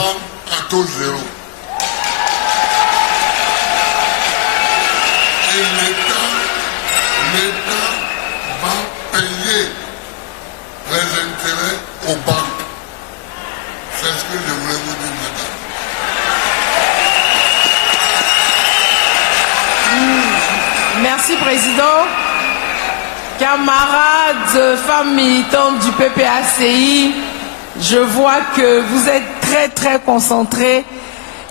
femmes à taux zéro. Et l'État va payer les intérêts aux banques. C'est ce que je voulais vous dire, madame. Merci, Président. Camarades, femmes militantes du PPACI, je vois que vous êtes très concentrés.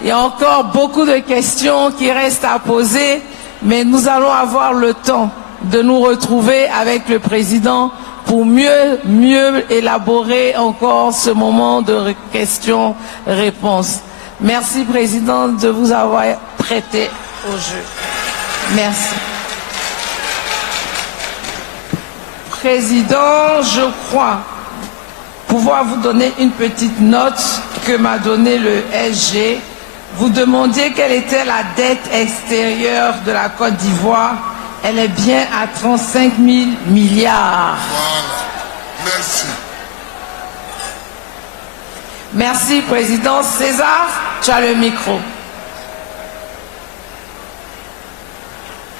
Il y a encore beaucoup de questions qui restent à poser, mais nous allons avoir le temps de nous retrouver avec le Président pour mieux élaborer encore ce moment de questions-réponses. Merci, Président, de vous avoir prêté au jeu. Merci. Président, je crois pouvoir vous donner une petite note que m'a donnée le SG. Vous demandiez quelle était la dette extérieure de la Côte d'Ivoire. Elle est bien à 35 000 milliards. Voilà. Merci. Merci, Président. César, tu as le micro.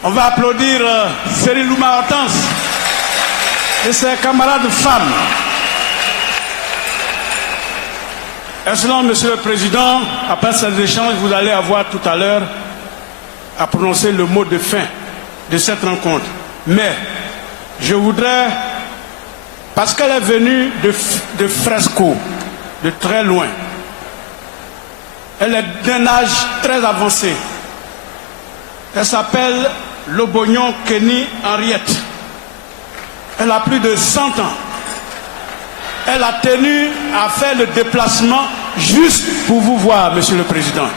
On va applaudir Cyril Louma Hortense et ses camarades femmes. Excellent, Monsieur le Président, après ces échanges, vous allez avoir tout à l'heure à prononcer le mot de fin de cette rencontre. Mais je voudrais, parce qu'elle est venue de Fresco, de très loin, elle est d'un âge très avancé. Elle s'appelle Lobognon Kenny Henriette. Elle a plus de 100 ans. Elle a tenu à faire le déplacement juste pour vous voir, Monsieur le Président.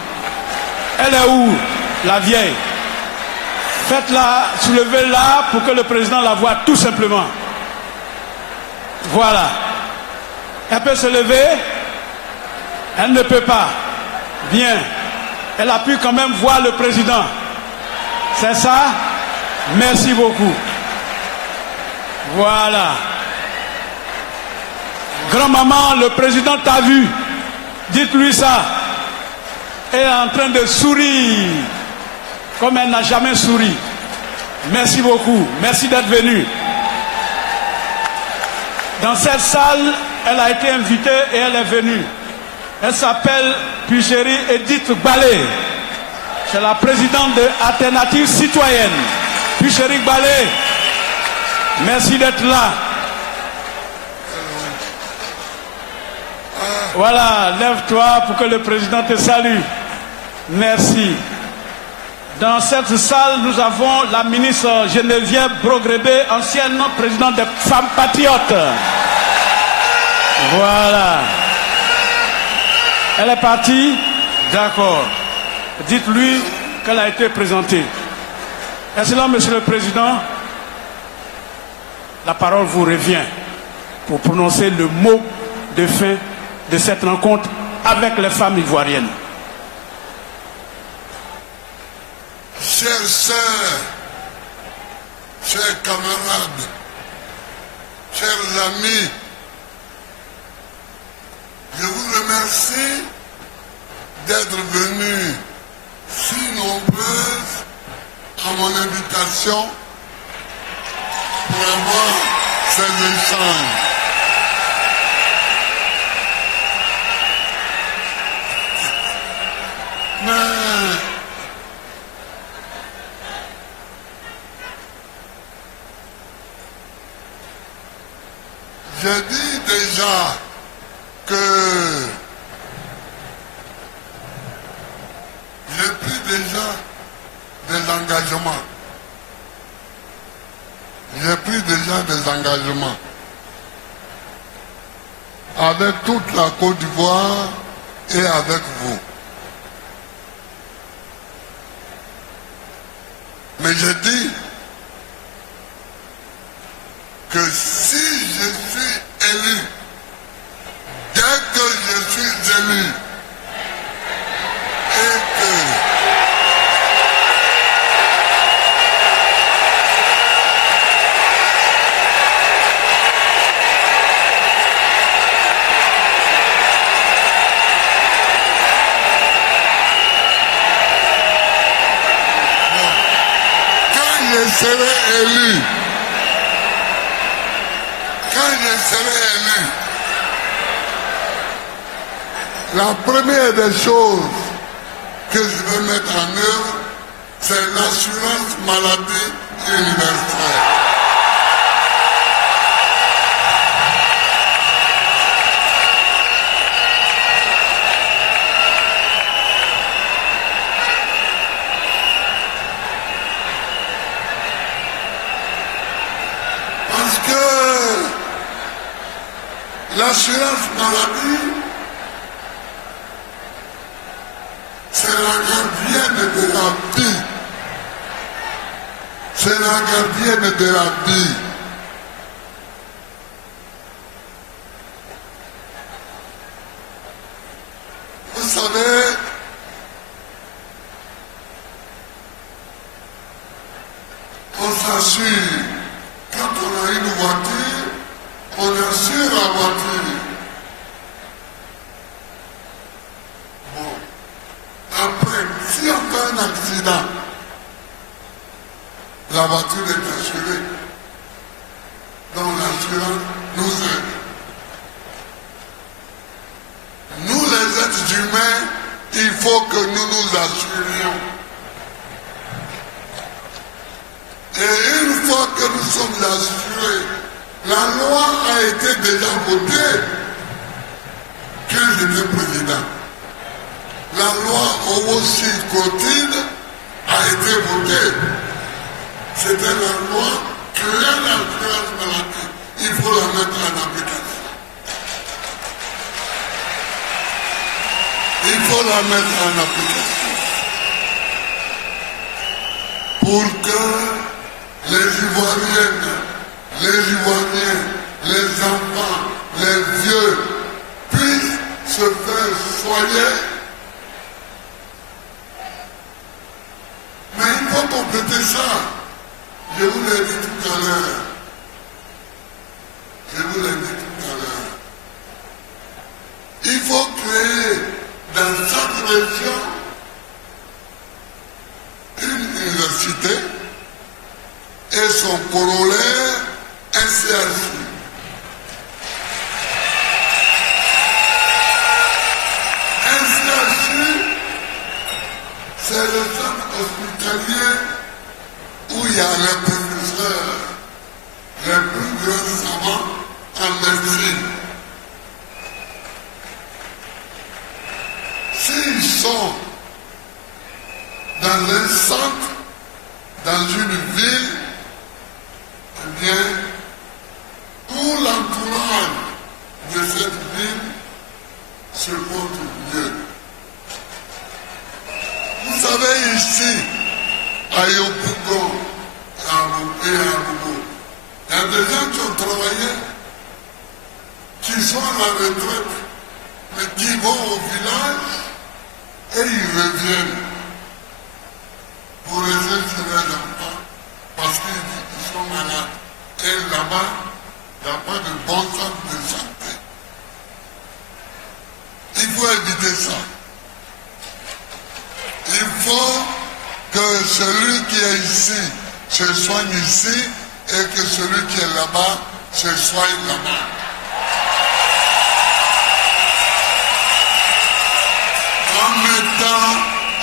Elle est où, la vieille? Faites-la, soulevez-la pour que le Président la voie tout simplement. Voilà. Elle peut se lever? Elle ne peut pas. Bien. Elle a pu quand même voir le Président. C'est ça? Merci beaucoup. Voilà. Grand-maman, le Président t'a vu. Dites-lui ça. Elle est en train de sourire comme elle n'a jamais souri. Merci beaucoup. Merci d'être venue. Dans cette salle, elle a été invitée et elle est venue. Elle s'appelle Puchérie Edith Balé. C'est la présidente de Alternative Citoyenne. Puchérie Balé, merci d'être là. Voilà, lève-toi pour que le président te salue. Merci. Dans cette salle, nous avons la ministre Geneviève Brogrébé, ancienne présidente des Femmes Patriotes. Voilà. Elle est partie? D'accord. Dites-lui qu'elle a été présentée. Excellent, Monsieur le Président. La parole vous revient pour prononcer le mot de fin de cette rencontre avec les femmes ivoiriennes. Chers sœurs, chers camarades, chers amis, je vous remercie d'être venus si nombreuses à mon invitation pour avoir ces échanges. Mais j'ai dit déjà que j'ai pris déjà des engagements. J'ai pris déjà des engagements avec toute la Côte d'Ivoire et avec vous. Mais j'ai dit que si je suis élu, dès que je suis élu, et que serai élu, la première des choses que je vais mettre en œuvre, c'est l'assurance maladie universelle. Parce que l'assurance maladie, c'est la gardienne de la vie. C'est la gardienne de la vie. Vous savez, on s'assure. Quand on a une voiture, on assure la voiture. Bon. Après, si on fait un accident, la voiture est assurée. Donc l'assurance nous aide. Nous, les êtres humains, il faut que nous nous assurions. Et une fois que nous sommes assurés, la loi a été déjà votée quand j'étais président. La loi Owo-Cotine a été votée. C'était la loi créant l'assurance maladie. Il faut la mettre en application. Il faut la mettre en application. Pour que les Ivoiriennes, les Ivoiriens, les enfants, les vieux puissent se faire soigner. Mais il faut compléter ça. Je vous l'ai dit tout à l'heure. Il faut créer dans chaque région une université et son corollaire, un CHU. Un CHU, c'est le centre hospitalier où il y a les professeurs, les plus grands savants en médecine. S'ils sont dans un centre, dans une ville, eh bien, tout l'entourage de cette ville se porte mieux. Vous savez, ici, à Yopougon et à Boubou, il y a des gens qui ont travaillé, qui sont à la retraite, mais qui vont au village et ils reviennent pour rester chez les enfants parce qu'ils sont malades. Et là-bas, il n'y a pas de bon centre de santé. Il faut éviter ça. Il faut que celui qui est ici se soigne ici et que celui qui est là-bas se soigne là-bas. En mettant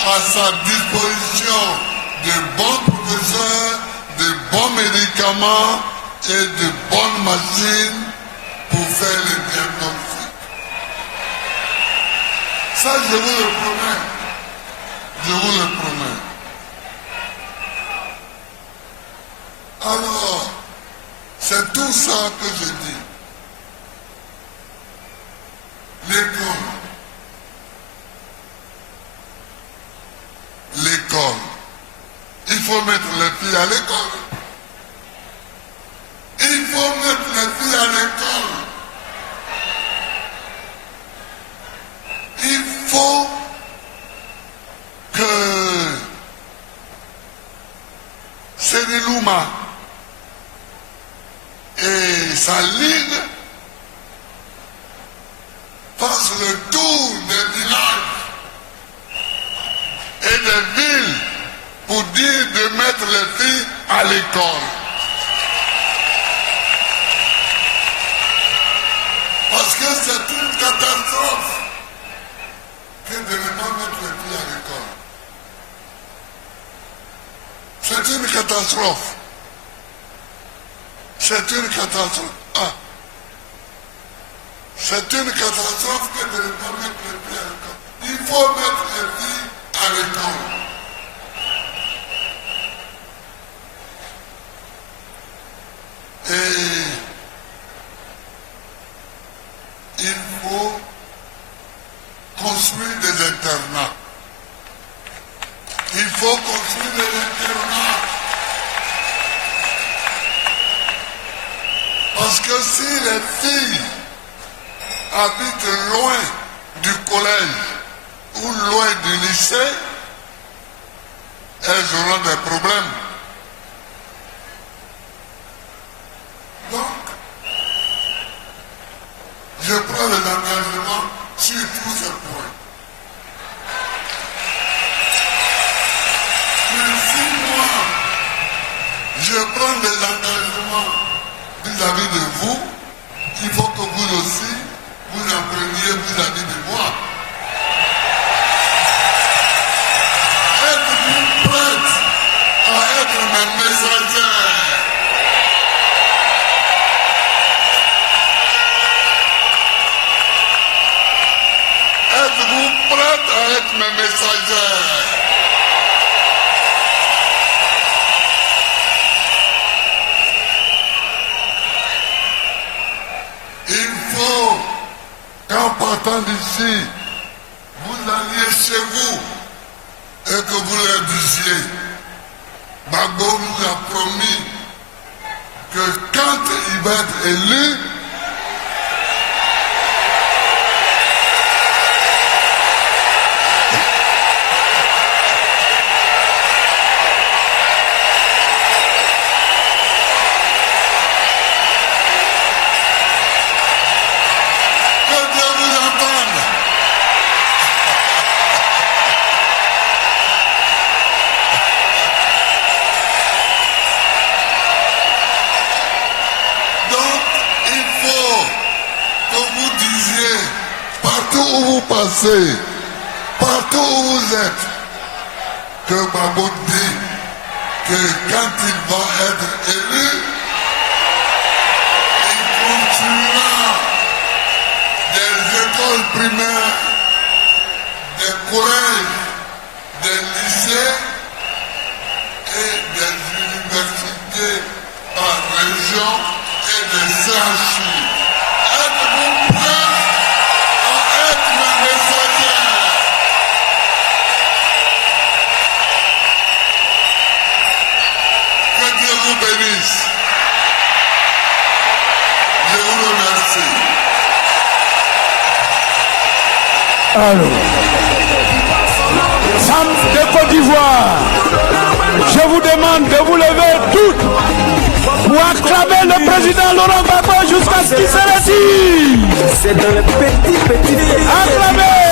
à sa disposition de bons professeurs, de bons médicaments et de bonnes machines pour faire les diagnostics. Ça, je vous le promets. Je vous le promets. Alors, c'est tout ça que je dis. L'école. L'école. Il faut mettre les filles à l'école. Il faut mettre les filles à l'école. Il faut que Sénélouma et sa ligue fassent le tour des villages et des villes pour dire de mettre les filles à à l'école. Parce que c'est une catastrophe que de ne pas mettre les filles à l'école. C'est une catastrophe. C'est une catastrophe. Ah. C'est une catastrophe que de ne pas mettre les filles à l'école. Il faut mettre les filles à l'école. Et il faut construire des internats. Il faut construire des internats. Parce que si les filles habitent loin du collège ou loin du lycée, elles auront des problèmes. Donc, je prends les engagements sur tous ces points. Mais si moi, je prends des engagements vis-à-vis de vous, il faut que vous aussi, vous en preniez vis-à-vis de moi. Êtes-vous prêts à être mes messagers? Êtes-vous prêts à être mes messagers? Il faut qu'en partant d'ici, vous alliez chez vous et que vous leur disiez, Gbagbo nous a promis que quand il va être élu, partout où vous êtes, que Gbagbo dit que quand il va être élu, il construira des écoles primaires, des collèges, des lycées et des universités par région et des CHU. Êtes-vous prêts? Vous bénisse. Je vous remercie. Alors, femmes de Côte d'Ivoire, je vous demande de vous lever toutes pour acclamer le président Laurent Gbagbo jusqu'à ce qu'il se retire. C'est dans le petit. Acclamez.